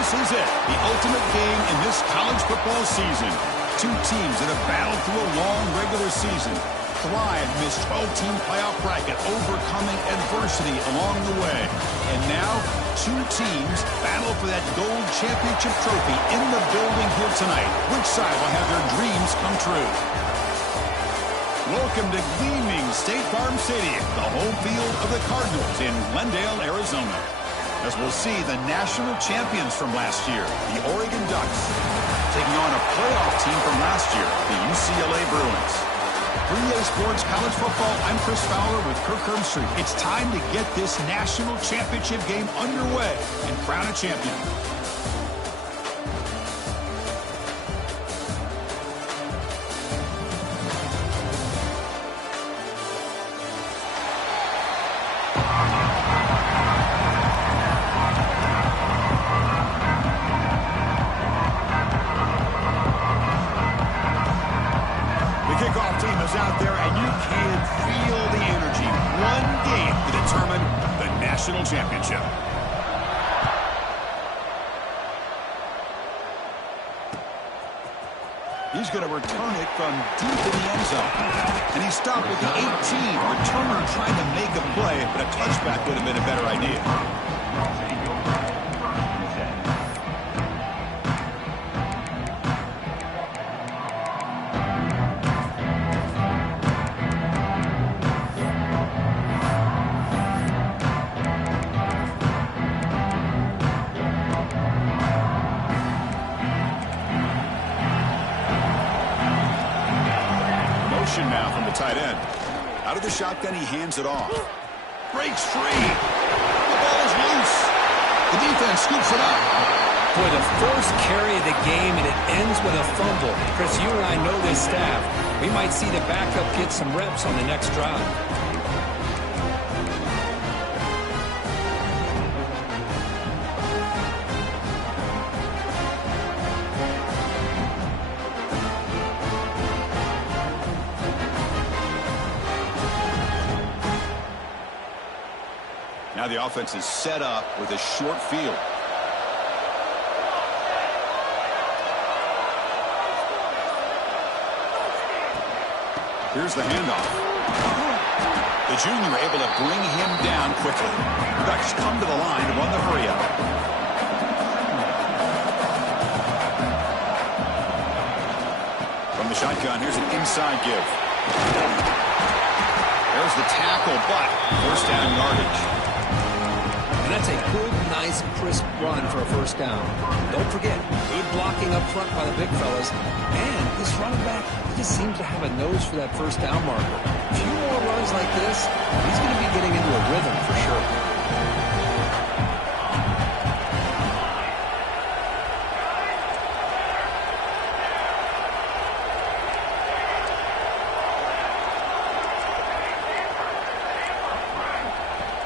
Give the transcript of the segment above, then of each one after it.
This is it, the ultimate game in this college football season. Two teams that have battled through a long regular season, thrived in this 12-team playoff bracket, overcoming adversity along the way. And now, two teams battle for that gold championship trophy in the building here tonight. Which side will have their dreams come true? Welcome to gleaming State Farm Stadium, the home field of the Cardinals in Glendale, Arizona, as we'll see the national champions from last year, the Oregon Ducks, taking on a playoff team from last year, the UCLA Bruins. 3A Sports College Football, I'm Chris Fowler with Kirk Herbstreit. It's time to get this national championship game underway and crown a champion. Out there, and you can feel the energy. One game to determine the national championship. He's going to return it from deep in the end zone. And he stopped with the 18. Returner trying to make a play, but a touchback would have been a better idea. Now from the tight end. Out of the shotgun, he hands it off. Breaks free. The ball is loose. The defense scoops it up. For the first carry of the game, and it ends with a fumble. Chris, you and I know this staff. We might see the backup get some reps on the next drive. Now the offense is set up with a short field. Here's the handoff. The junior able to bring him down quickly. The Ducks come to the line to run the hurry up. From the shotgun, here's an inside give. There's the tackle, but first down yardage. And that's a good, nice, crisp run for a first down. Don't forget, good blocking up front by the big fellas. And this running back, he just seems to have a nose for that first down marker. A few more runs like this, he's going to be getting into a rhythm for sure.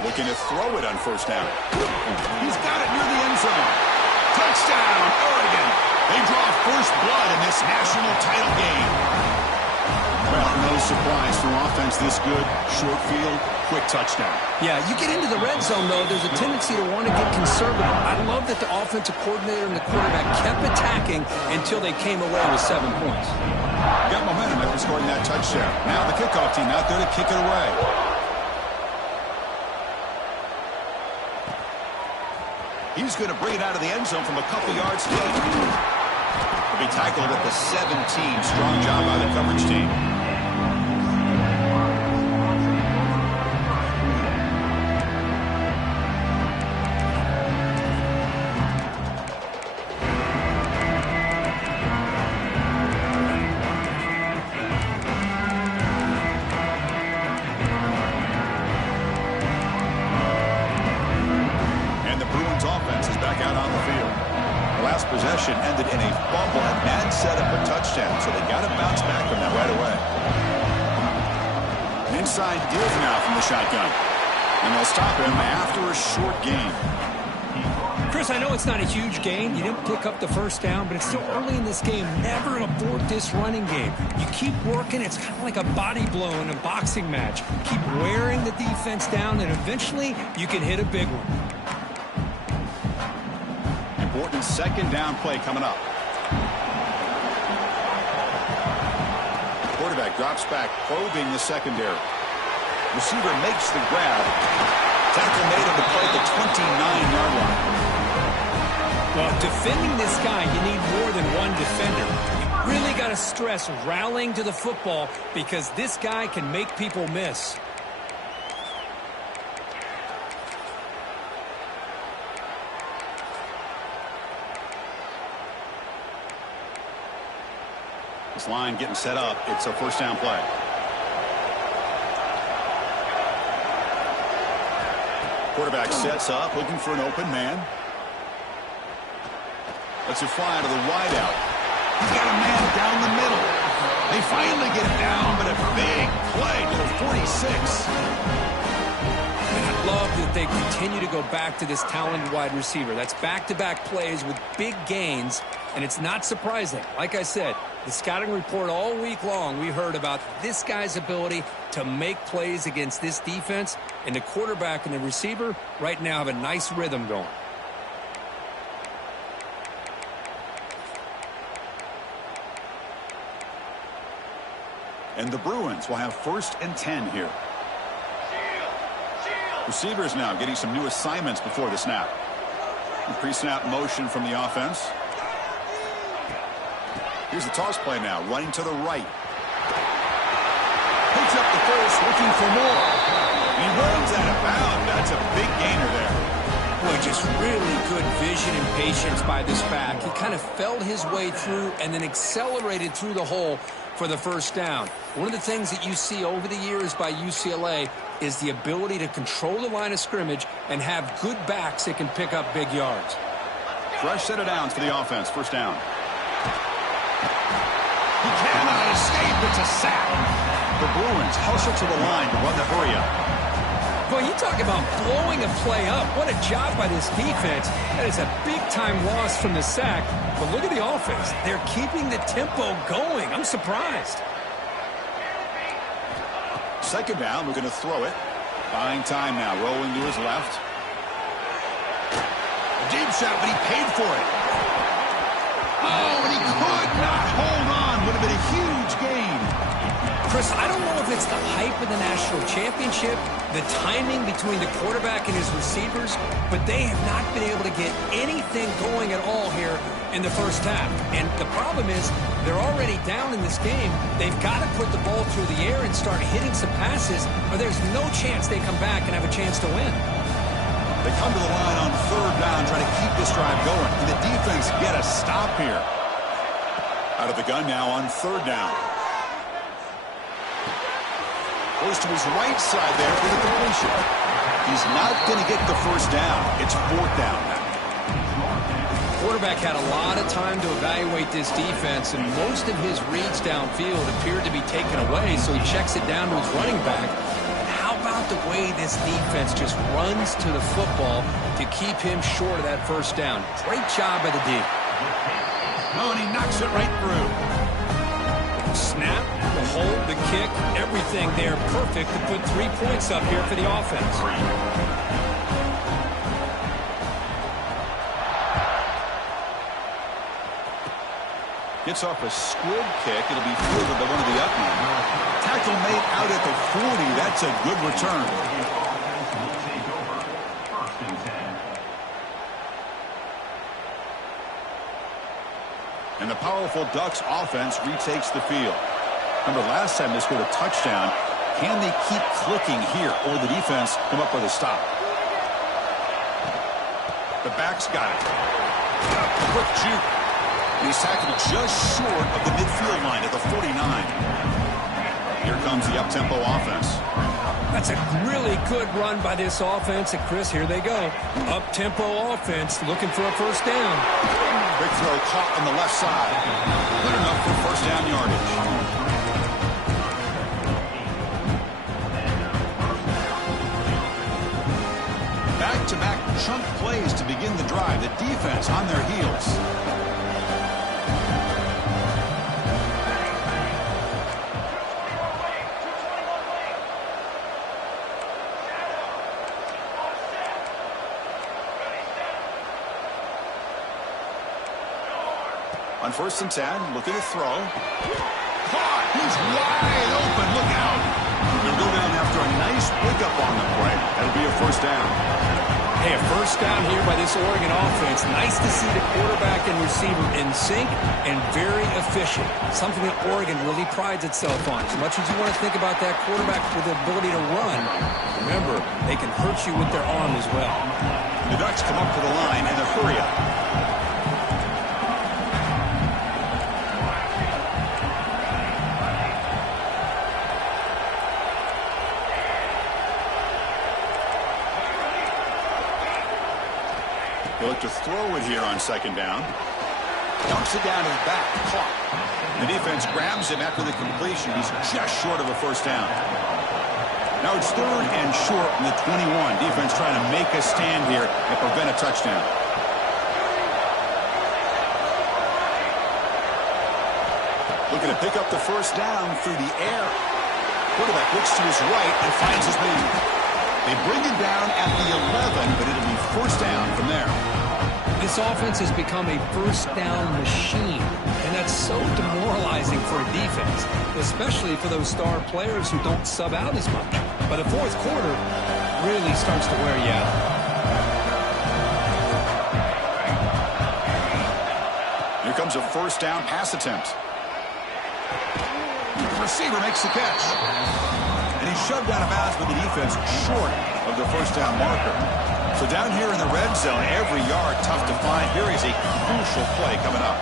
Looking to throw it on first down. He's got it near the end zone. Touchdown, Oregon. They draw first blood in this national title game. Well, no surprise for offense this good. Short field, quick touchdown. Yeah, you get into the red zone, though, there's a tendency to want to get conservative. I love that the offensive coordinator and the quarterback kept attacking until they came away with 7 points. Got momentum after scoring that touchdown. Now the kickoff team out there to kick it away. He's going to bring it out of the end zone from a couple yards deep. He'll be tackled at the 17. Strong job by the coverage team. Possession ended in a fumble, and that set up a touchdown, so they got to bounce back from that right away. An inside give now from the shotgun, and they'll stop him after a short gain. Chris, I know it's not a huge gain. You didn't pick up the first down, but it's still early in this game. Never abort this running game. You keep working. It's kind of like a body blow in a boxing match. Keep wearing the defense down, and eventually you can hit a big one. Important second down play coming up. Quarterback drops back, probing the secondary. Receiver makes the grab. Tackle made on the play at the 29-yard line. Well, defending this guy, you need more than one defender. You really got to stress rallying to the football because this guy can make people miss. This line getting set up. It's a first down play. Quarterback sets up, looking for an open man. Lets it fly out of the wideout. He's got a man down the middle. They finally get it down, but a big play to the 46. And I love that they continue to go back to this talented wide receiver. That's back-to-back plays with big gains, and it's not surprising. Like I said, the scouting report all week long, we heard about this guy's ability to make plays against this defense, and the quarterback and the receiver right now have a nice rhythm going. And the Bruins will have 1st and 10 here. Receivers now getting some new assignments before the snap. Pre-snap motion from the offense. Here's the toss play now, running to the right. Picks up the first, looking for more. He runs out of bounds. That's a big gainer there. Boy, just really good vision and patience by this back. He kind of felt his way through and then accelerated through the hole for the first down. One of the things that you see over the years by UCLA is the ability to control the line of scrimmage and have good backs that can pick up big yards. Fresh set of downs for the offense. First down. He cannot escape. It's a sack. The Bruins hustle to the line to run the hurry up. Boy, you talk about blowing a play up. What a job by this defense. That is a big-time loss from the sack. But look at the offense. They're keeping the tempo going. I'm surprised. Second down, we're going to throw it. Buying time now, rolling to his left. A deep shot, but he paid for it. Oh, and he could not hold on. Would have been a huge gain. Chris, I don't know if it's the hype of the national championship, the timing between the quarterback and his receivers, but they have not been able to get anything going at all here in the first half. And the problem is they're already down in this game. They've got to put the ball through the air and start hitting some passes, or there's no chance they come back and have a chance to win. They come to the line on third down, trying to keep this drive going. And the defense get a stop here. Out of the gun now on third down. Goes to his right side there for the completion. He's not going to get the first down. It's fourth down now. Quarterback had a lot of time to evaluate this defense, and most of his reads downfield appeared to be taken away, so he checks it down to his running back. And how about the way this defense just runs to the football to keep him short of that first down? Great job by the D. Oh, and he knocks it right through. Snap, the hold, the kick, everything there perfect to put 3 points up here for the offense. Gets off a squib kick. It'll be fielded by one of the up men. Tackle made out at the 40. That's a good return. And the powerful Ducks offense retakes the field. Remember, last time they scored a touchdown. Can they keep clicking here, or the defense come up with a stop? The back's got it. Quick juke. He's tackled just short of the midfield line at the 49. Here comes the up-tempo offense. That's a really good run by this offense. And Chris, here they go. Up-tempo offense looking for a first down. Big throw caught on the left side. Good enough for first down yardage. Back-to-back chunk plays to begin the drive. The defense on their heels. On 1st and 10, looking to throw. Caught! He's wide open. Look out! He'll go down after a nice pickup on the play. That'll be a 1st down. Hey, a 1st down here by this Oregon offense. Nice to see the quarterback and receiver in sync and very efficient. Something that Oregon really prides itself on. As much as you want to think about that quarterback with the ability to run, remember, they can hurt you with their arm as well. The Ducks come up to the line in the hurry-up. He'll look to throw it here on 2nd down. Dumps it down to the back. Caught. The defense grabs him after the completion. He's just short of a 1st down. Now it's 3rd and short from the 21. Defense trying to make a stand here and prevent a touchdown. Looking to pick up the 1st down through the air. Quarterback looks to his right and finds his man. They bring him down at the 11, but it'll be 1st down from there. This offense has become a 1st down machine, and that's so demoralizing for a defense, especially for those star players who don't sub out as much. But the 4th quarter really starts to wear you out. Here comes a 1st down pass attempt. The receiver makes the catch. And he's shoved out of bounds with the defense short of the 1st down marker. So down here in the red zone, every yard tough to find. Here is a crucial play coming up.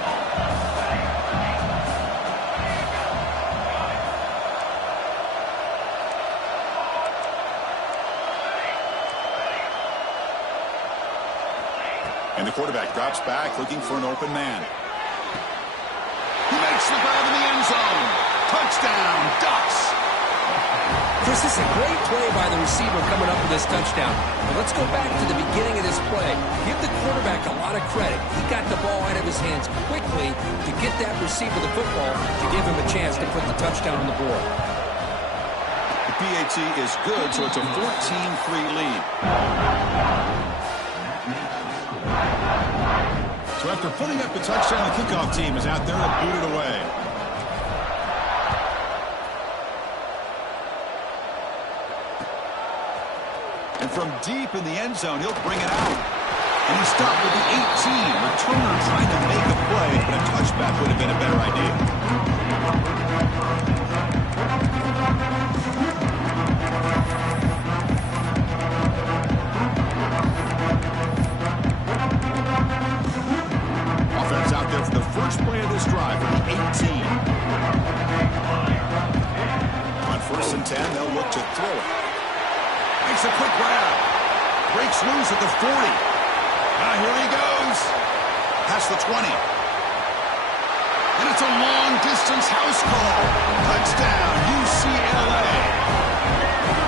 And the quarterback drops back looking for an open man. He makes the grab in the end zone. Touchdown, Ducks. Chris, this is a great play by the receiver coming up with this touchdown. But let's go back to the beginning of this play. Give the quarterback a lot of credit. He got the ball out of his hands quickly to get that receiver the football to give him a chance to put the touchdown on the board. The PAT is good, so it's a 14-3 lead. So after putting up the touchdown, the kickoff team is out there to boot it away. And from deep in the end zone, he'll bring it out. And he stopped with the 18. Returner trying to make a play, but a touchback would have been a better idea. Offense out there for the first play of this drive with the 18. On 1st and 10, they'll look to throw it. Makes a quick grab. Breaks loose at the 40. Here he goes. Past the 20. And it's a long-distance house call. Touchdown, UCLA.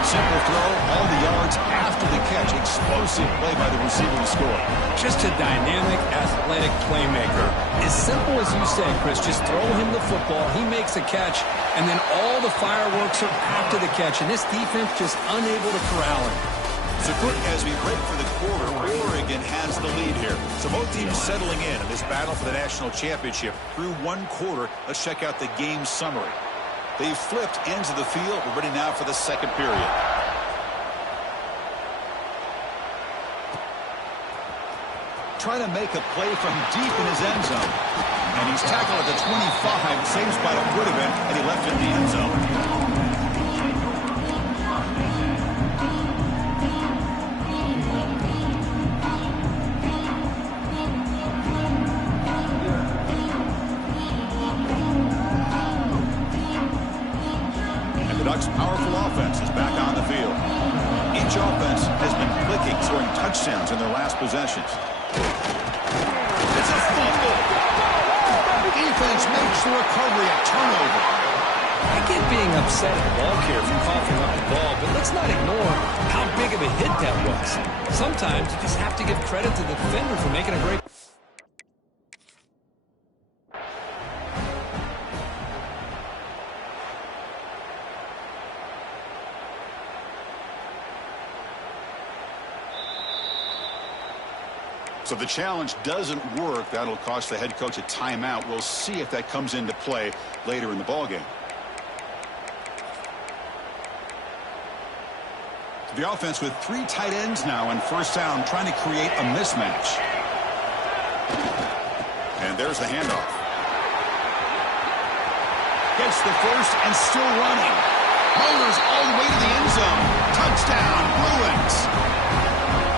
Simple throw, all the yards after the catch. Explosive play by the receiver to score. Just a dynamic, athletic playmaker. As simple as you say, Chris, just throw him the football. He makes a catch, and then all the fireworks are after the catch. And this defense just unable to corral him. So quick as we break for the quarter, Oregon has the lead here. So both teams settling in this battle for the national championship through 1 quarter. Let's check out the game summary. They've flipped ends of the field. We're ready now for the 2nd period. Trying to make a play from deep in his end zone. And he's tackled at the 25. Same spot it would have been, and he left it in the end zone. Ducks' powerful offense is back on the field. Each offense has been clicking, scoring touchdowns in their last possessions. It's a fumble. The defense makes the recovery a turnover. I get being upset at the ball carrier from coughing up the ball, but let's not ignore how big of a hit that was. Sometimes you just have to give credit to the defender for making a great. So the challenge doesn't work. That'll cost the head coach a timeout. We'll see if that comes into play later in the ballgame. The offense with 3 tight ends now on first down, trying to create a mismatch. And there's the handoff. Gets the first and still running. Motors all the way to the end zone. Touchdown, Bruins.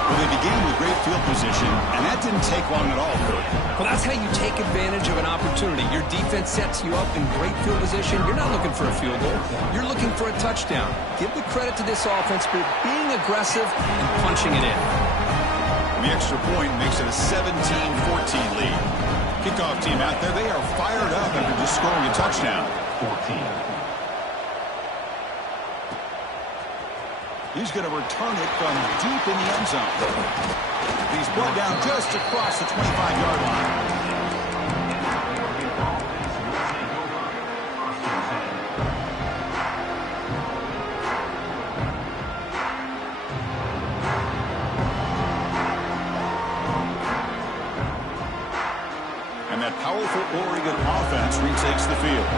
Well, they began with great field position, and that didn't take long at all, Kurt. Well, that's how you take advantage of an opportunity. Your defense sets you up in great field position. You're not looking for a field goal. You're looking for a touchdown. Give the credit to this offense for being aggressive and punching it in. The extra point makes it a 17-14 lead. Kickoff team out there, they are fired up after just scoring a touchdown. 14. He's going to return it from deep in the end zone. He's brought down just across the 25-yard line. And that powerful Oregon offense retakes the field.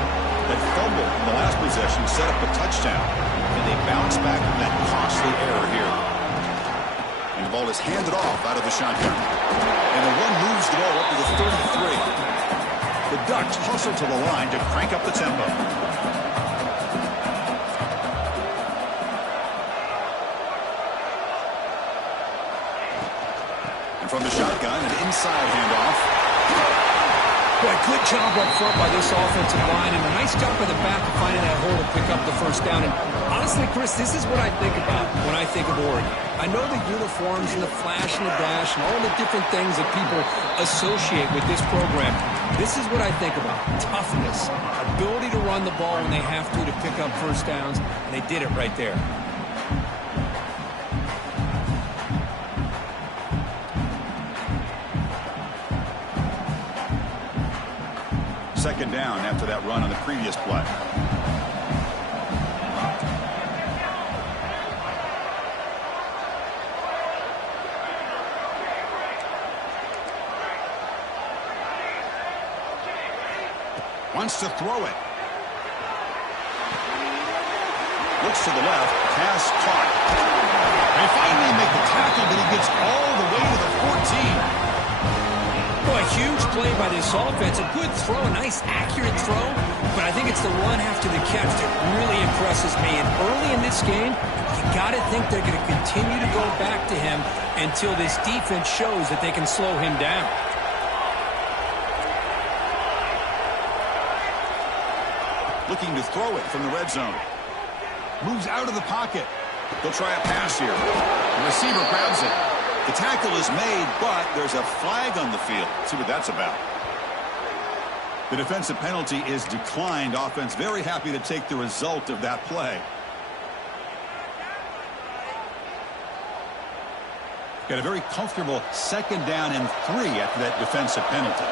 That fumble in the last possession set up a touchdown. And they bounce back from that costly error here. And the ball is handed off out of the shotgun. And the one moves the ball up to the 33. The Ducks hustle to the line to crank up the tempo. And from the shotgun, an inside handoff. Boy, good job up front by this offensive line, and a nice job by the back of finding that hole to pick up the first down. And honestly, Chris, this is what I think about when I think of Oregon. I know the uniforms and the flash and the dash and all the different things that people associate with this program. This is what I think about. Toughness, ability to run the ball when they have to pick up first downs, and they did it right there. Second down after that run on the previous play. Wants to throw it. Looks to the left. Pass caught. They finally make the tackle, but he gets all the way to the 14. Boy, huge play by this offense. A good throw, a nice accurate throw, but I think it's the run after the catch that really impresses me. And early in this game, you got to think they're going to continue to go back to him until this defense shows that they can slow him down. Looking to throw it from the red zone. Moves out of the pocket. They'll try a pass here. The receiver grabs it. The tackle is made, but there's a flag on the field. Let's see what that's about. The defensive penalty is declined. Offense very happy to take the result of that play. Got a very comfortable second down and 3 after that defensive penalty.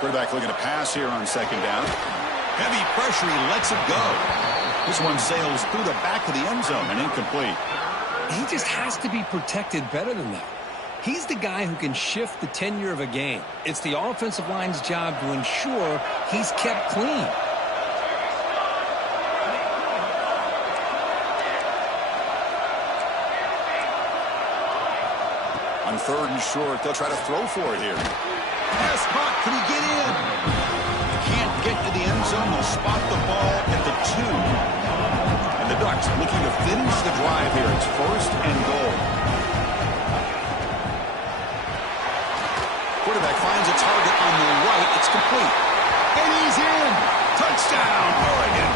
Quarterback looking to pass here on second down. Heavy pressure, he lets it go. This one sails through the back of the end zone and incomplete. He just has to be protected better than that. He's the guy who can shift the tenure of a game. It's the offensive line's job to ensure he's kept clean. On third and short, they'll try to throw for it here. Pass caught. Can he get in? Can't get to the end zone. They'll spot the ball at the 2. And the Ducks looking to finish the drive here. It's first and goal. Quarterback finds a target on the right. It's complete. And he's in. Touchdown, Oregon.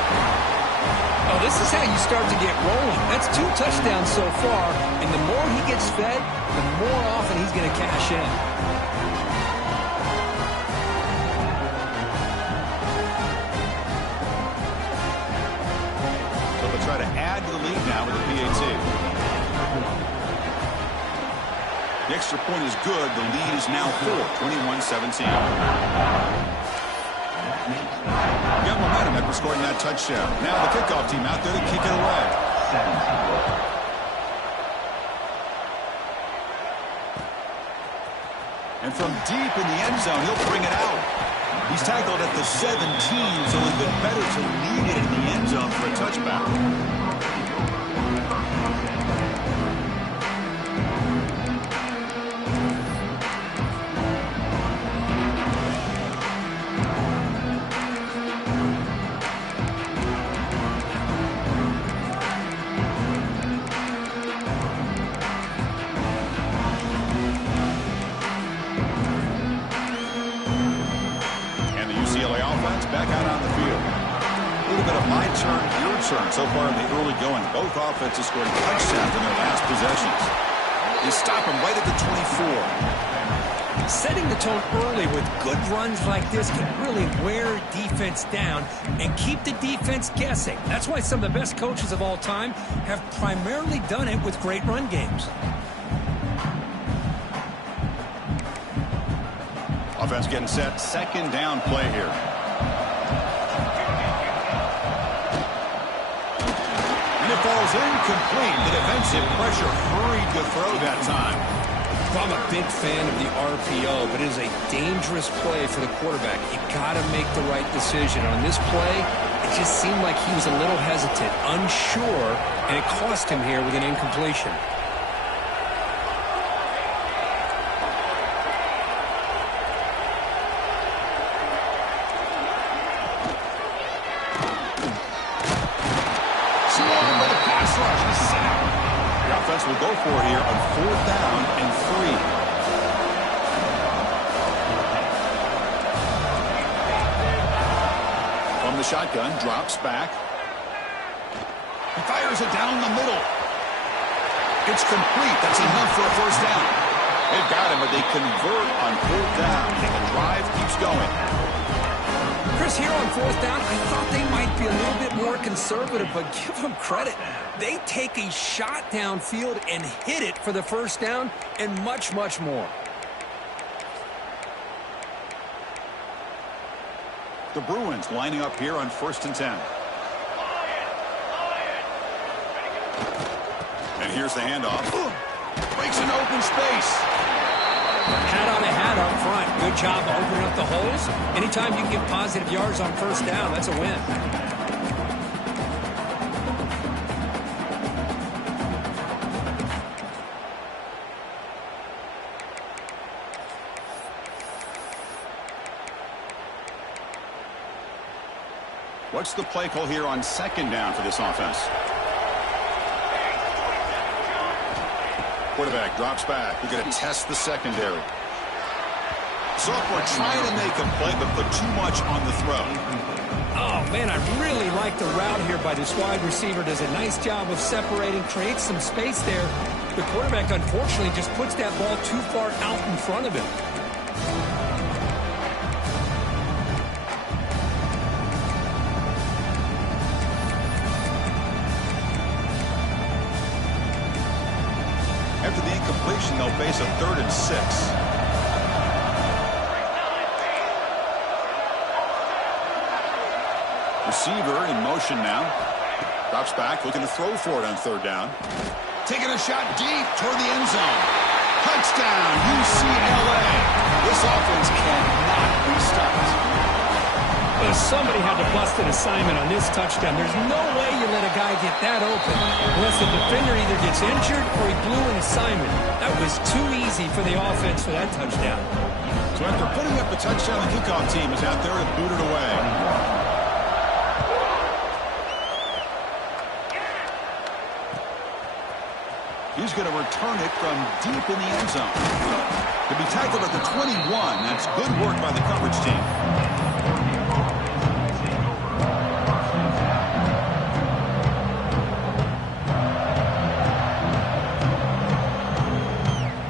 Oh, this is how you start to get rolling. That's 2 touchdowns so far. And the more he gets fed, the more often he's going to cash in. Try to add to the lead now with the PAT. The extra point is good. The lead is now 4, 21-17. Got momentum after scoring that touchdown. Now the kickoff team out there to kick it away. And from deep in the end zone, he'll bring it out. He's tackled at the 17, so it's been better to lead it in the end zone for a touchback. UCLA offense back out on the field. A little bit of my turn, your turn so far in the early going. Both offenses scored touchdowns in their last possessions. They stop them right at the 24. Setting the tone early with good runs like this can really wear defense down and keep the defense guessing. That's why some of the best coaches of all time have primarily done it with great run games. Offense getting set. Second down play here. And it falls incomplete. The defensive pressure hurried to throw that time. I'm a big fan of the RPO, but it is a dangerous play for the quarterback. You got to make the right decision. On this play, it just seemed like he was a little hesitant, unsure, and it cost him here with an incompletion. Will go for here on 4th down and 3. From the shotgun, drops back. He fires it down the middle. It's complete. That's enough for a first down. They've got him, but they convert on 4th down, and the drive keeps going. Chris, here on 4th down, I thought they might be a little bit more conservative, but give them credit. They take a shot downfield and hit it for the first down and much, much more. The Bruins lining up here on 1st and 10. And here's the handoff. Breaks an open space. Hat on a hat up front. Good job of opening up the holes. Anytime you can get positive yards on 1st down, that's a win. What's the play call here on 2nd down for this offense? Quarterback drops back. We're going to test the secondary. Sophomore trying to make a play, but put too much on the throw. Oh, man, I really like the route here by this wide receiver. Does a nice job of separating, creates some space there. The quarterback, unfortunately, just puts that ball too far out in front of him. After the incompletion, they'll face a 3rd and 6. Receiver in motion now. Drops back, looking to throw for it on 3rd down. Taking a shot deep toward the end zone. Touchdown, UCLA. This offense cannot be stopped. Well, somebody had to bust an assignment on this touchdown. There's no way you let a guy get that open unless the defender either gets injured or he blew an assignment. That was too easy for the offense for that touchdown. So after putting up the touchdown, the kickoff team is out there to boot it away. He's going to return it from deep in the end zone. To be tackled at the 21, that's good work by the coverage team.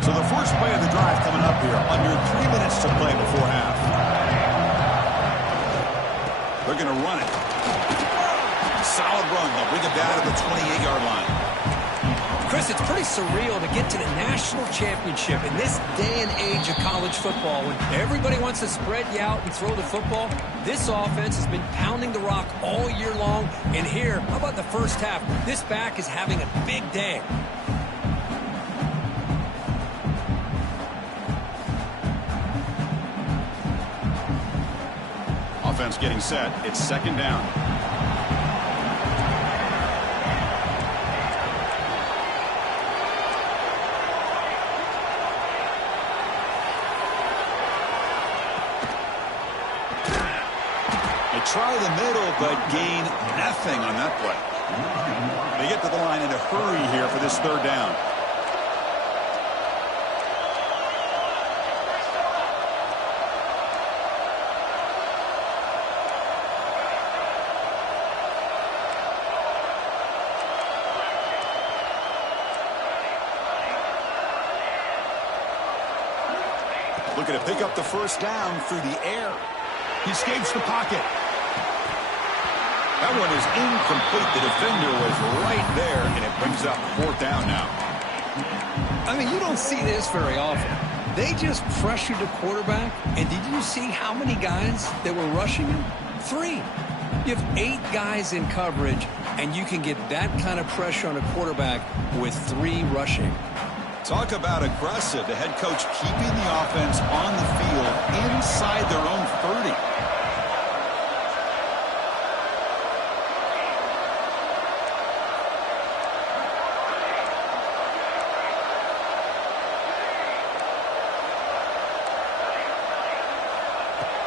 So the first play of the drive coming up here, under 3 minutes to play before half. They're going to run it. Solid run. They'll bring it down to the 28-yard line. Chris, it's pretty surreal to get to the national championship in this day and age of college football when everybody wants to spread you out and throw the football. This offense has been pounding the rock all year long. And here, how about the first half? This back is having a big day. Offense getting set. It's second down. They try the middle, but gain nothing on that play. They get to the line in a hurry here for this third down. Looking to pick up the first down through the air. He escapes the pocket. That one is incomplete. The defender was right there, and it brings up fourth down now. I mean, you don't see this very often. They just pressured the quarterback, and did you see how many guys that were rushing him? 3. You have 8 guys in coverage, and you can get that kind of pressure on a quarterback with 3 rushing. Talk about aggressive. The head coach keeping the offense on the field inside their own 30.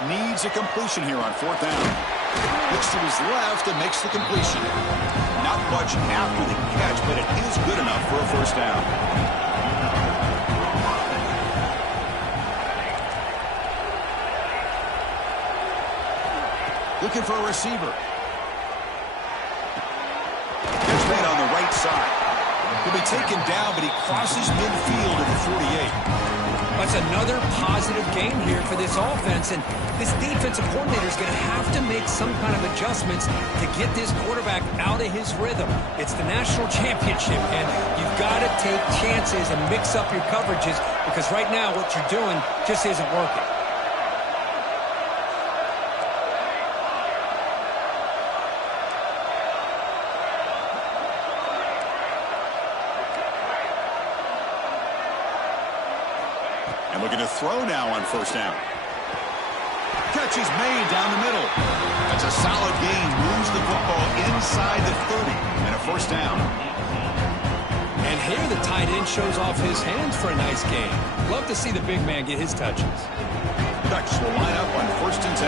Needs a completion here on fourth down. Looks to his left and makes the completion. Not much after the catch, but it is good enough for a first down. Looking for a receiver. Catch made on the right side. He'll be taken down, but he crosses midfield at the 48. That's another positive game here for this offense, and this defensive coordinator is going to have to make some kind of adjustments to get this quarterback out of his rhythm. It's the national championship, and you've got to take chances and mix up your coverages because right now what you're doing just isn't working. And looking to throw now on first down. Catch is made down the middle. That's a solid gain. Moves the football inside the 30 and a first down. And here the tight end shows off his hands for a nice gain. Love to see the big man get his touches. Ducks will line up on first and 10.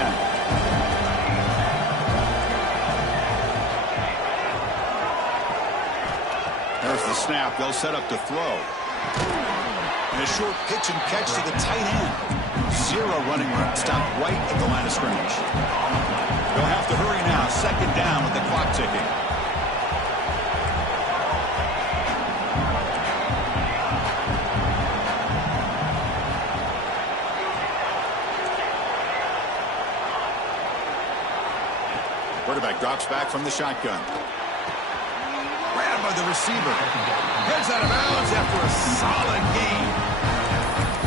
There's the snap. They'll set up to throw. And a short pitch and catch to the tight end. 0 running room. Stopped right at the line of scrimmage. They'll have to hurry now. Second down with the clock ticking. Quarterback drops back from the shotgun. Grabbed by the receiver. Heads out of bounds after a solid game.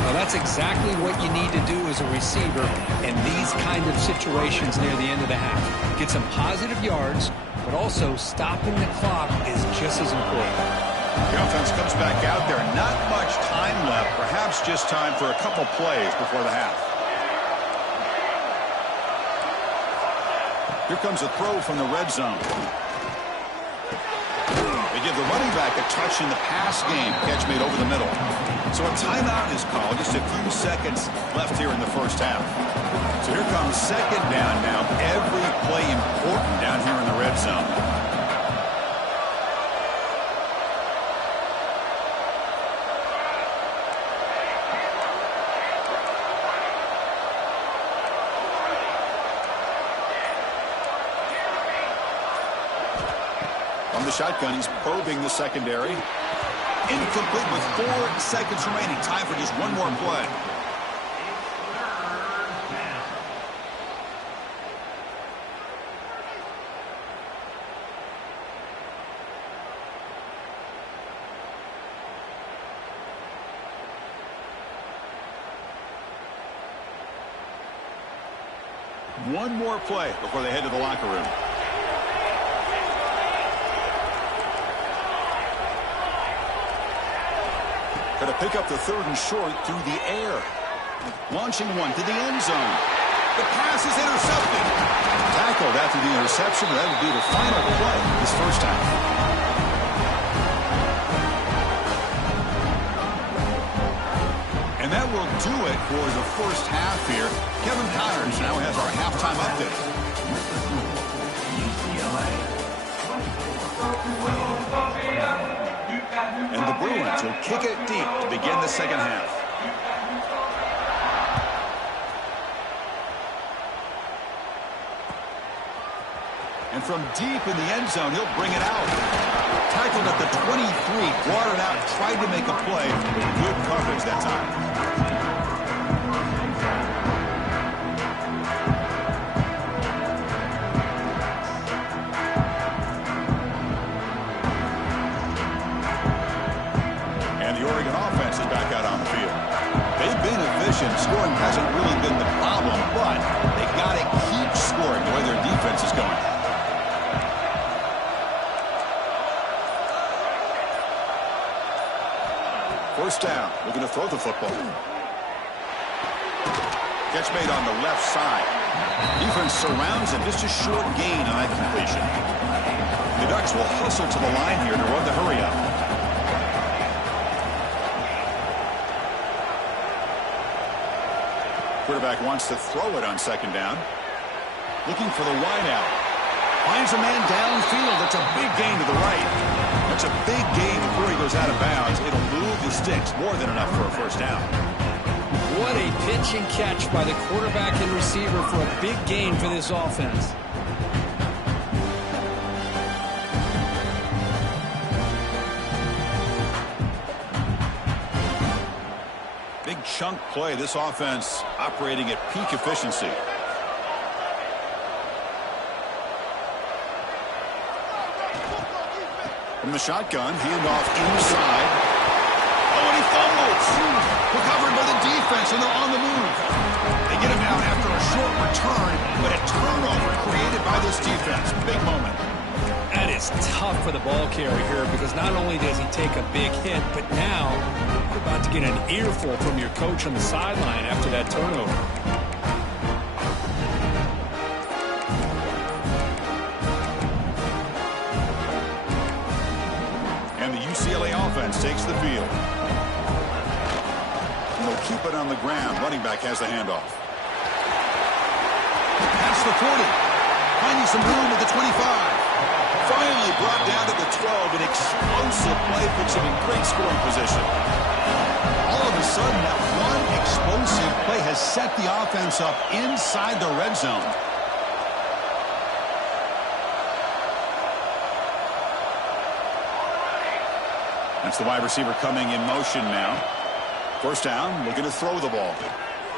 Well, that's exactly what you need to do as a receiver in these kind of situations near the end of the half. Get some positive yards, but also stopping the clock is just as important. The offense comes back out there. Not much time left. Perhaps just time for a couple plays before the half. Here comes a throw from the red zone. They give the running back a touch in the pass game. Catch made over the middle. So a timeout is called. Just a few seconds left here in the first half. So here comes second down now. Every play important down here in the red zone. From the shotgun, he's probing the secondary. Incomplete with 4 seconds remaining. Time for just one more play. One more play before they head to the locker room. Going to pick up the 3rd and short through the air. Launching one to the end zone. The pass is intercepted. Tackled after the interception. That would be the final play this first half. And that will do it for the first half here. Kevin Connors now has our halftime update. And the Bruins will kick it deep to begin the second half. And from deep in the end zone, he'll bring it out. Tackled at the 23, brought it out, tried to make a play. Good coverage that time. And the Oregon offense is back out on the field. They've been efficient. Scoring hasn't really been the problem, but they got to keep scoring the way their defense is going. First down, looking to throw the football. Catch made on the left side. Defense surrounds him, just a short gain on that completion. The Ducks will hustle to the line here to run the hurry up. Quarterback wants to throw it on second down. Looking for the wide out. Finds a man downfield. It's a big gain to the right. That's a big gain before he goes out of bounds. It'll move the sticks more than enough for a first down. What a pitch and catch by the quarterback and receiver for a big gain for this offense. Big chunk play. This offense operating at peak efficiency. From the shotgun, handoff inside. Oh, and he fumbles. Recovered by the defense, and they're on the move. They get him out after a short return, but a turnover created by this defense. Big moment. That is tough for the ball carrier here because not only does he take a big hit, but now you're about to get an earful from your coach on the sideline after that turnover. And the UCLA offense takes the field. And they'll keep it on the ground. Running back has the handoff. Past the 40. Finding some room at the 25. Finally brought down to the 12. An explosive play puts him in great scoring position. All of a sudden, that one explosive play has set the offense up inside the red zone. That's the wide receiver coming in motion now. First down, looking to throw the ball.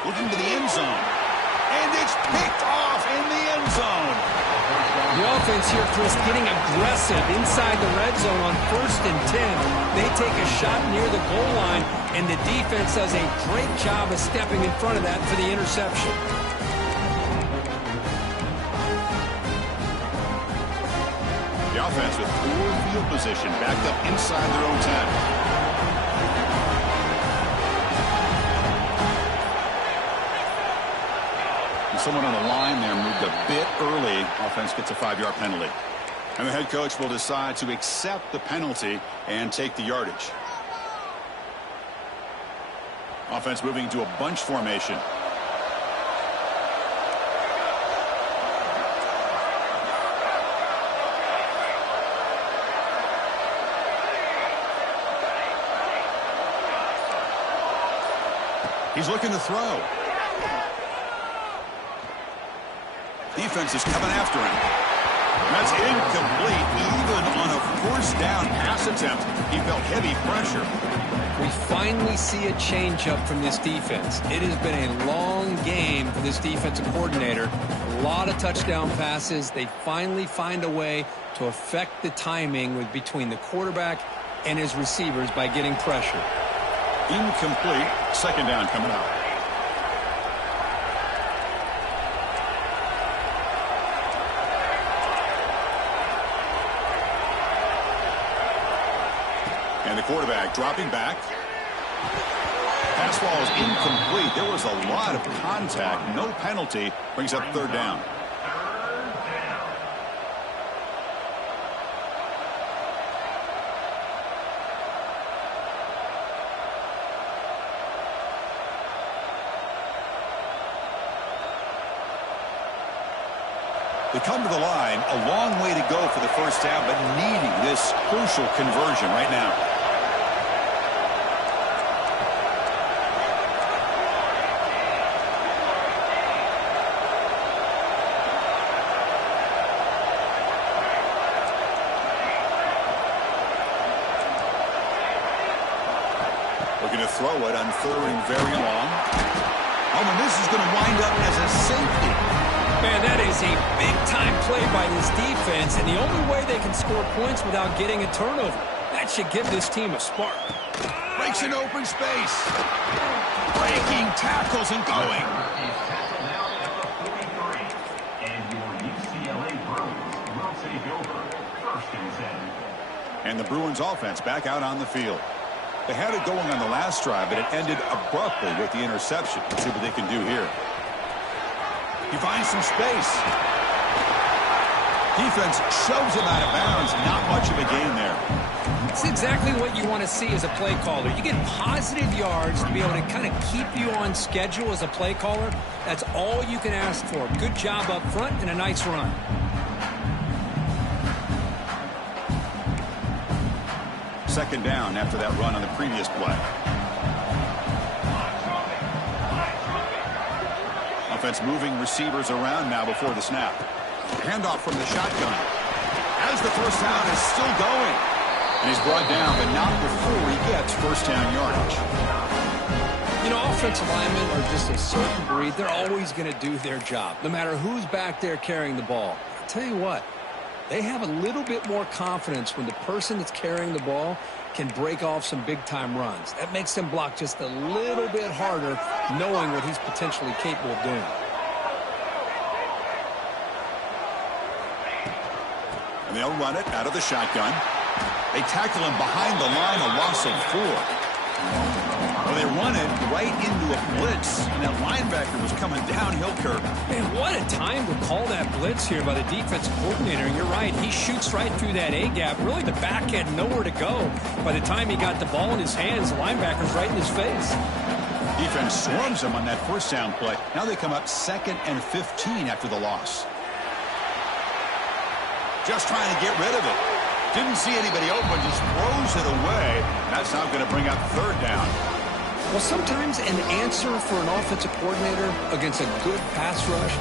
Looking to the end zone. And it's picked off in the end zone. The offense here, Chris, getting aggressive inside the red zone on 1st and 10. They take a shot near the goal line, and the defense does a great job of stepping in front of that for the interception. The offense with poor field position, backed up inside their own 10. Someone on the line there moved a bit early. Offense gets a 5-yard penalty. And the head coach will decide to accept the penalty and take the yardage. Offense moving to a bunch formation. He's looking to throw. Defense is coming after him. That's incomplete. Even on a first down pass attempt, he felt heavy pressure. We finally see a changeup from this defense. It has been a long game for this defensive coordinator. A lot of touchdown passes. They finally find a way to affect the timing between the quarterback and his receivers by getting pressure. Incomplete. Second down coming out. quarterback dropping back. Pass ball is incomplete. There was a lot of contact. No penalty. Brings up third down. They come to the line, a long way to go for the first down, but needing this crucial conversion right now. Looking to throw it on third and very long. Oh, and this is going to wind up as a safety. Man, that is a big-time play by this defense, and the only way they can score points without getting a turnover. That should give this team a spark. Breaks an open space. Breaking tackles and going. And your UCLA Bruins will take over 1st and 10. And the Bruins offense back out on the field. They had it going on the last drive, but it ended abruptly with the interception. Let's see what they can do here. He finds some space. Defense shoves him out of bounds. Not much of a gain there. It's exactly what you want to see as a play caller. You get positive yards to be able to kind of keep you on schedule as a play caller. That's all you can ask for. Good job up front and a nice run. Second down after that run on the previous play. Offense moving receivers around now before the snap. Handoff from the shotgun. As the first down is still going. And he's brought down, but not before he gets first down yardage. You know, offensive linemen are just a certain breed. They're always going to do their job, no matter who's back there carrying the ball. I'll tell you what, they have a little bit more confidence when the person that's carrying the ball can break off some big-time runs. That makes them block just a little bit harder, knowing what he's potentially capable of doing. And they'll run it out of the shotgun. They tackle him behind the line, a loss of 4. Well, they run it right into a blitz, and that linebacker was coming downhill curve. Man, what a time to call that blitz here by the defensive coordinator. You're right. He shoots right through that A-gap. Really, the back had nowhere to go. By the time he got the ball in his hands, the linebacker's right in his face. Defense swarms him on that first down play. Now they come up 2nd and 15 after the loss. Just trying to get rid of it. Didn't see anybody open, just throws it away. That's now going to bring up third down. Well, sometimes an answer for an offensive coordinator against a good pass rush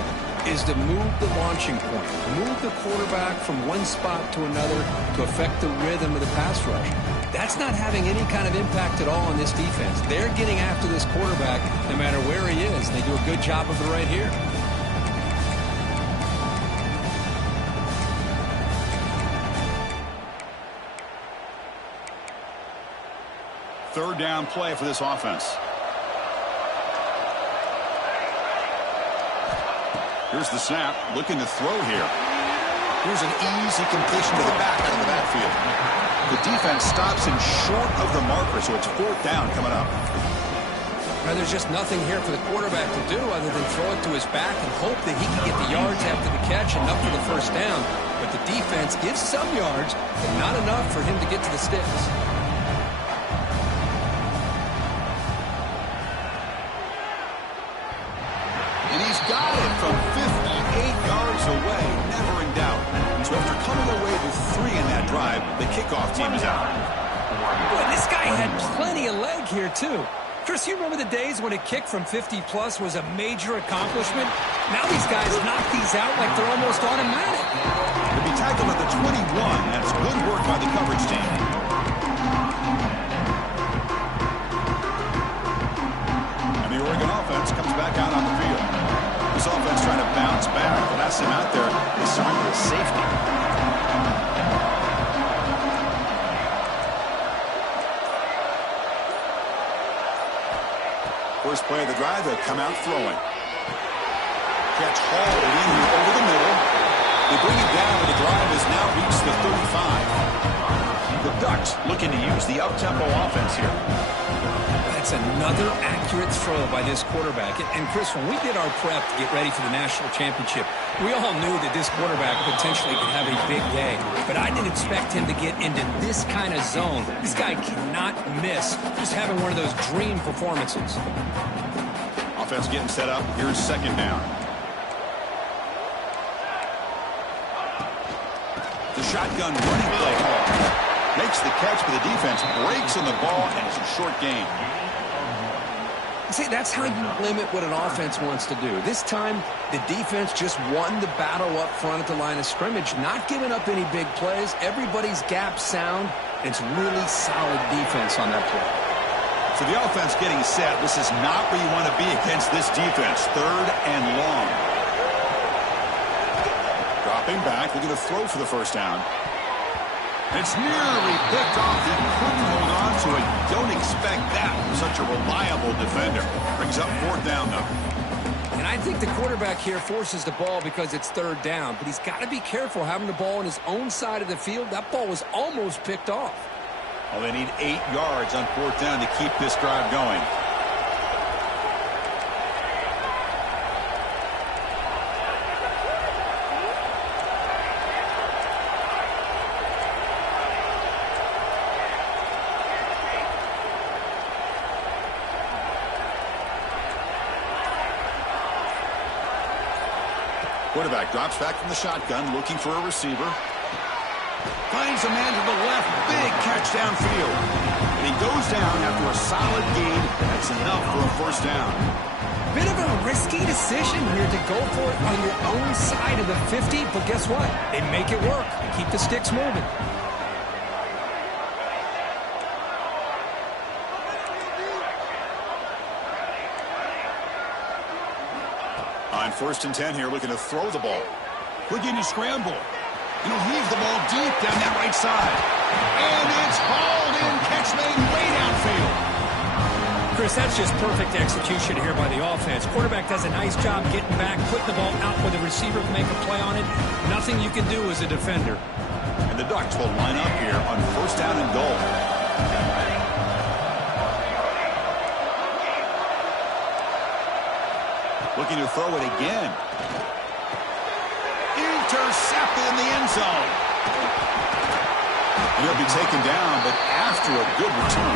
is to move the launching point, move the quarterback from one spot to another to affect the rhythm of the pass rush. That's not having any kind of impact at all on this defense. They're getting after this quarterback no matter where he is. They do a good job of it right here. Third down play for this offense. Here's the snap, looking to throw here. Here's an easy completion to the back out of the backfield. The defense stops him short of the marker, so it's fourth down coming up. Now, there's just nothing here for the quarterback to do other than throw it to his back and hope that he can get the yards after the catch and up for the first down. But the defense gives some yards, but not enough for him to get to the sticks. And he's got it from 58 yards away, never in doubt. So after coming away with 3 in that drive, the kickoff team is out. Boy, this guy had plenty of leg here, too. Chris, you remember the days when a kick from 50-plus was a major accomplishment? Now these guys knock these out like they're almost automatic. To be tackled at the 21, that's good work by the coverage team. And the Oregon offense comes back out on the field. This offense trying to bounce back. The last time out there, they surrendered a safety. First play of the drive, they'll come out throwing. Catch hauled in here over the middle. They bring it down, but the drive has now reached the 35. The Ducks looking to use the up-tempo offense here. That's another accurate throw by this quarterback. And Chris, when we did our prep to get ready for the national championship, we all knew that this quarterback potentially could have a big day. But I didn't expect him to get into this kind of zone. This guy cannot miss. Just having one of those dream performances. Offense getting set up. Here's second down. The shotgun running play call. Makes the catch, but the defense breaks on the ball, and it's a short gain. See, that's how you limit what an offense wants to do. This time, the defense just won the battle up front at the line of scrimmage, not giving up any big plays. Everybody's gap sound. It's really solid defense on that play. So the offense getting set. This is not where you want to be against this defense. Third and long. Dropping back, looking to throw for the first down. It's nearly picked off. He couldn't hold on to it. Don't expect that from such a reliable defender. Brings up fourth down, though. And I think the quarterback here forces the ball because it's third down. But he's got to be careful having the ball on his own side of the field. That ball was almost picked off. Well, they need 8 yards on fourth down to keep this drive going. Quarterback drops back from the shotgun, looking for a receiver. Finds a man to the left. Big catch downfield. And he goes down after a solid gain. That's enough for a first down. Bit of a risky decision here to go for it on your own side of the 50. But guess what? They make it work. Keep the sticks moving. On first and 10 here, looking to throw the ball. Looking to scramble. And he'll heave the ball deep down that right side. And it's hauled in. Catch made way downfield. Chris, that's just perfect execution here by the offense. Quarterback does a nice job getting back, putting the ball out where the receiver can make a play on it. Nothing you can do as a defender. And the Ducks will line up here on first down and goal. Looking to throw it again. Intercepted in the end zone. And he'll be taken down, but after a good return.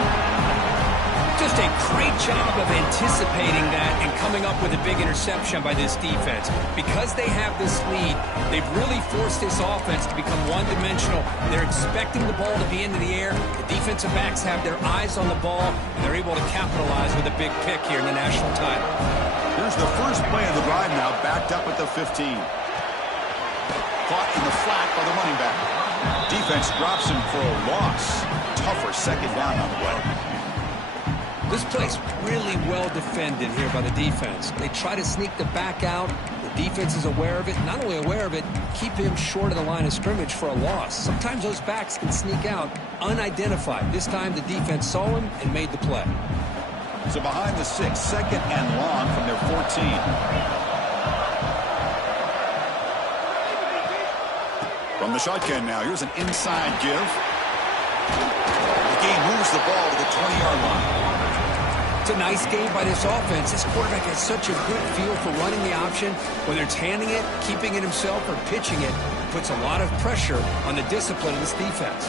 Just a great job of anticipating that and coming up with a big interception by this defense. Because they have this lead, they've really forced this offense to become one-dimensional. They're expecting the ball to be into the air. The defensive backs have their eyes on the ball, and they're able to capitalize with a big pick here in the national title. Here's the first play of the drive now, backed up at the 15. Caught in the flat by the running back. Defense drops him for a loss. Tougher second down on the way. This play's really well defended here by the defense. They try to sneak the back out. The defense is aware of it. Not only aware of it, keep him short of the line of scrimmage for a loss. Sometimes those backs can sneak out unidentified. This time the defense saw him and made the play. So behind the 6, second and long from their 14. From the shotgun now, here's an inside give. The game moves the ball to the 20-yard line. It's a nice game by this offense. This quarterback has such a good feel for running the option. Whether it's handing it, keeping it himself, or pitching it, puts a lot of pressure on the discipline of this defense.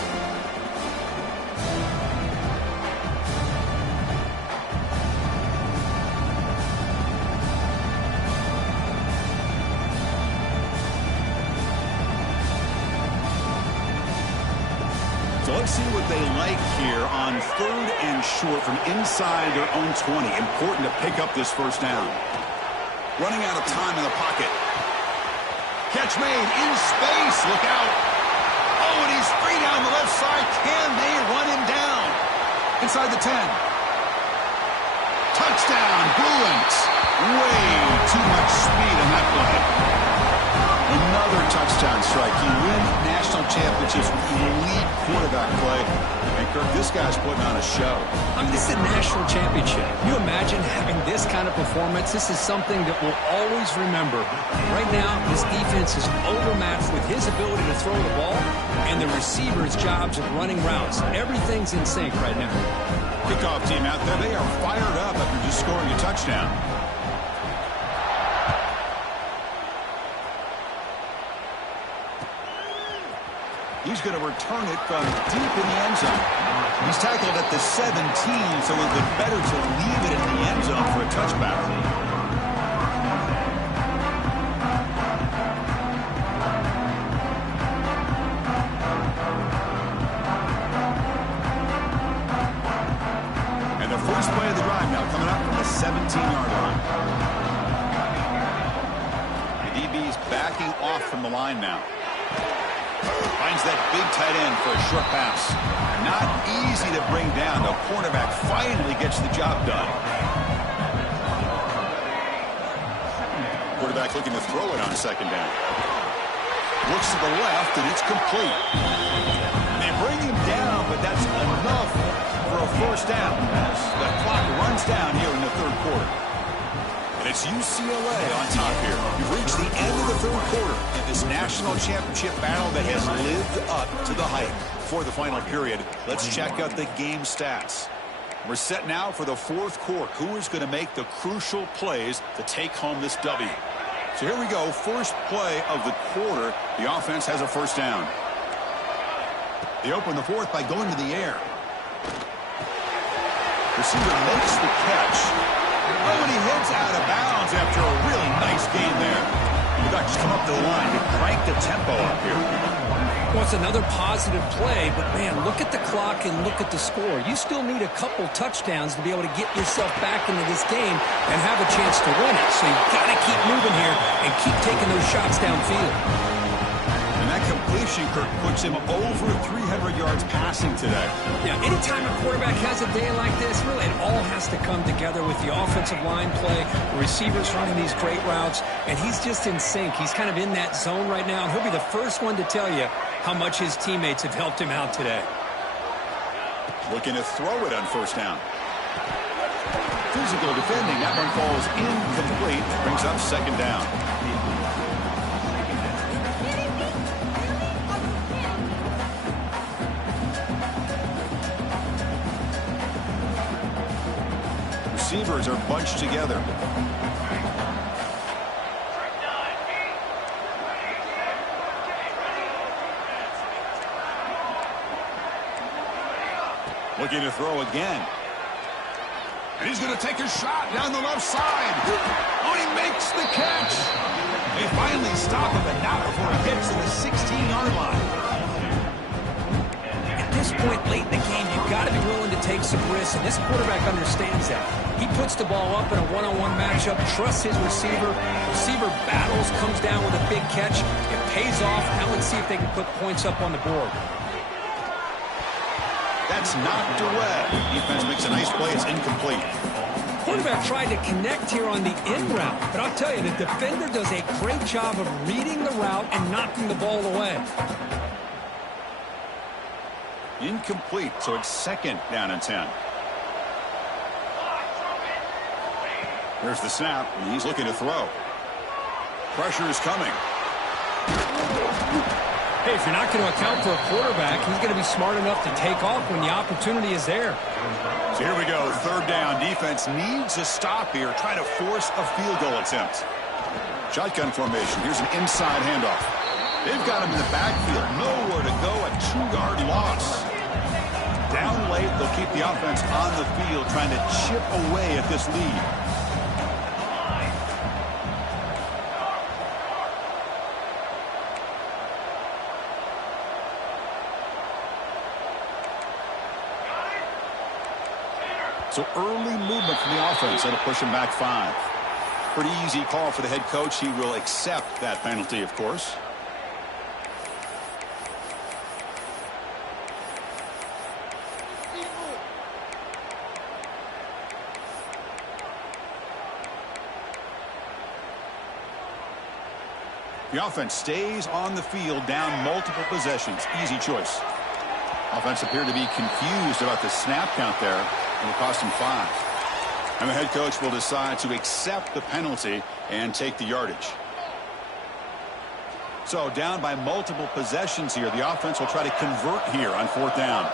Let's see what they like here on third and short from inside their own 20. Important to pick up this first down. Running out of time in the pocket. Catch made in space. Look out. Oh, and he's free down the left side. Can they run him down? Inside the 10. Touchdown, Bruins. Way too much speed on that play. Another touchdown strike. You win national championships with elite quarterback play. And Kirk, this guy's putting on a show. I mean, this is a national championship. Can you imagine having this kind of performance? This is something that we'll always remember. Right now, this defense is overmatched with his ability to throw the ball and the receivers' jobs of running routes. Everything's in sync right now. Kickoff team out there, they are fired up after just scoring a touchdown. He's going to return it from deep in the end zone. He's tackled at the 17, so it would be better to leave it in the end zone for a touchback. And the first play of the drive now coming up from the 17-yard line. The DB's backing off from the line now. Finds that big tight end for a short pass. Not easy to bring down. The cornerback finally gets the job done. Quarterback looking to throw it on second down. Looks to the left, and it's complete. They bring him down, but that's enough for a first down as the clock runs down here in the third quarter. And it's UCLA on top here. We've reached the end of the third quarter in this national championship battle that has lived up to the hype. For the final period, let's check out the game stats. We're set now for the fourth quarter. Who is going to make the crucial plays to take home this W? So here we go. First play of the quarter. The offense has a first down. They open the fourth by going to the air. Receiver makes the catch. Oh, and he heads out of bounds after a really nice game there. The Ducks come up to the line to crank the tempo up here. Well, it's another positive play, but, man, look at the clock and look at the score. You still need a couple touchdowns to be able to get yourself back into this game and have a chance to win it. So you've got to keep moving here and keep taking those shots downfield. And that completion, Kirk, puts him over 300 yards passing today. Yeah, anytime a quarterback has a day like this, really it all has to come together with the offensive line play, the receivers running these great routes, and he's just in sync. He's kind of in that zone right now, and he'll be the first one to tell you how much his teammates have helped him out today. Looking to throw it on first down. Physical defending. That one falls incomplete. Brings up second down. Receivers are bunched together. Looking to throw again. And he's going to take a shot down the left side. Oh, he makes the catch. They finally stop him, but not before he gets to the 16-yard line. At this point late in the game, you've got to be willing to take some risks, and this quarterback understands that. He puts the ball up in a one-on-one matchup, trusts his receiver. Receiver battles, comes down with a big catch. It pays off. Now let's see if they can put points up on the board. That's knocked away. Defense makes a nice play. It's incomplete. Quarterback tried to connect here on the in route, but I'll tell you, the defender does a great job of reading the route and knocking the ball away. Incomplete, so it's second down and 10. There's the snap, and he's looking to throw. Pressure is coming. Hey, if you're not going to account for a quarterback, he's going to be smart enough to take off when the opportunity is there. So here we go, third down. Defense needs a stop here, trying to force a field goal attempt. Shotgun formation. Here's an inside handoff. They've got him in the backfield. Nowhere to go, a 2-yard loss. Down late, they'll keep the offense on the field, trying to chip away at this lead. So early movement from the offense. That'll push him back 5. Pretty easy call for the head coach. He will accept that penalty, of course. The offense stays on the field, down multiple possessions. Easy choice. Offense appeared to be confused about the snap count there. It'll cost him 5. And the head coach will decide to accept the penalty and take the yardage. So down by multiple possessions here. The offense will try to convert here on 4th down.